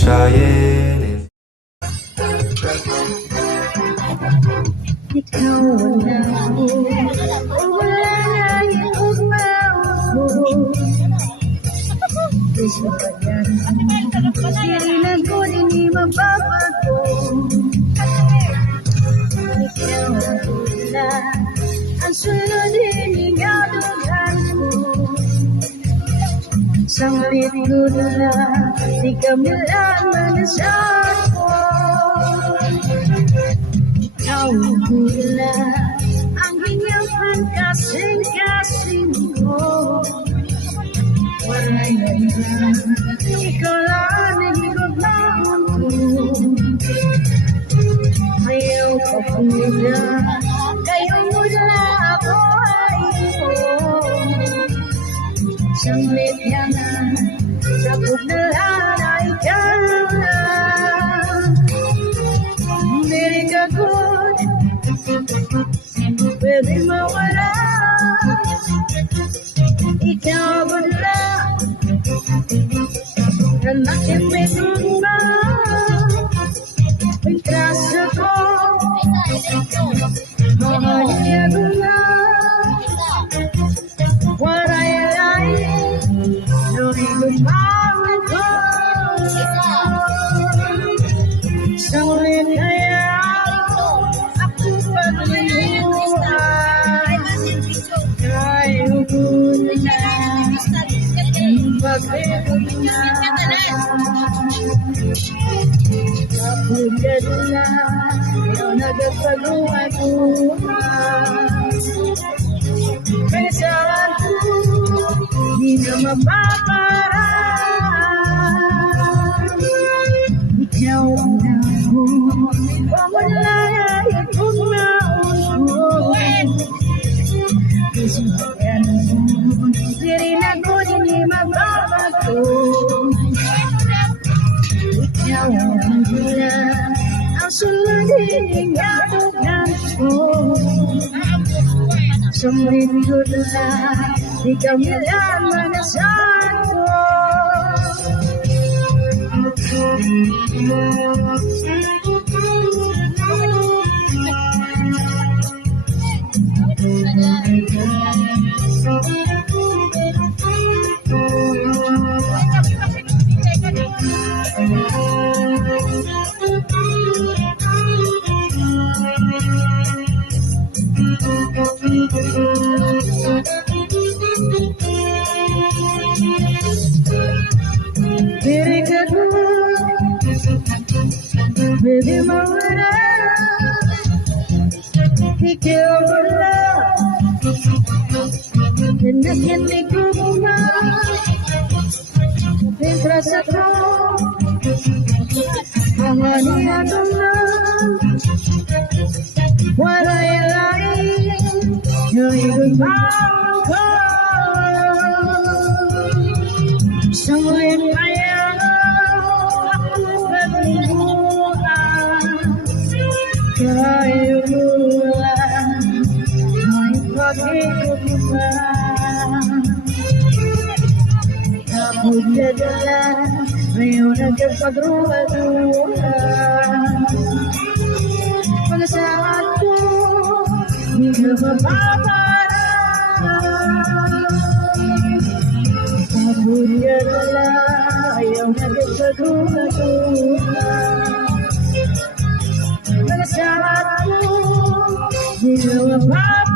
trying. Ikaw wala ako, wala na yung ugma-ugmo. Gusto ka yan, kailan ko din mababago. Ikaw wala, ang sunod hinigalugan ko. Sanglit ko na, di kami lamang sa ako. Ikaw wala, ang hinyapan kasing-kasing ko. Wala'y iba, ikaw lang nahigod na ako. Ayaw ka pula, kayo mula ako ay ito. Sanglit yan na, sabog na lang ay ikaw lang. Hindi ka good, pwede mawala. Ikaw wala, nanakin may tuma. Pagkas ako, mahalin ako na. Waray-ray, nahigumawin ko. Sanglit kaya ako pag-iuhay. Kayo ko na, pag-ibig na. Kapagod na, ayaw nagpag-uwan-uwan. Pensahan ko, di na mapaparaan. Ikaw na ako, wala yung ugma-ugmo. Gusto ko yan, di rin ako din mababago. Ikaw ang gula, ang sunod hinigalugan ko. Sanglit ko na, di kami lamang sa ako. Diri ka good, pwede mawala. Ikaw wala, nanakin ko muna. Pintras ako, mahalin ako na. Walay-lay, nahigumawin ko. Sanglit kaya ako pag-iuhay. Kayo mula, may pag-ibig na. Kapagod na, ayaw nagpag-ruwa-ruwa. Pagkasahan ko, di na mapaparaan. Kapagod na, ayaw nagpag-ruwa-ruwa. Pagkasahan ko, di na mapaparaan.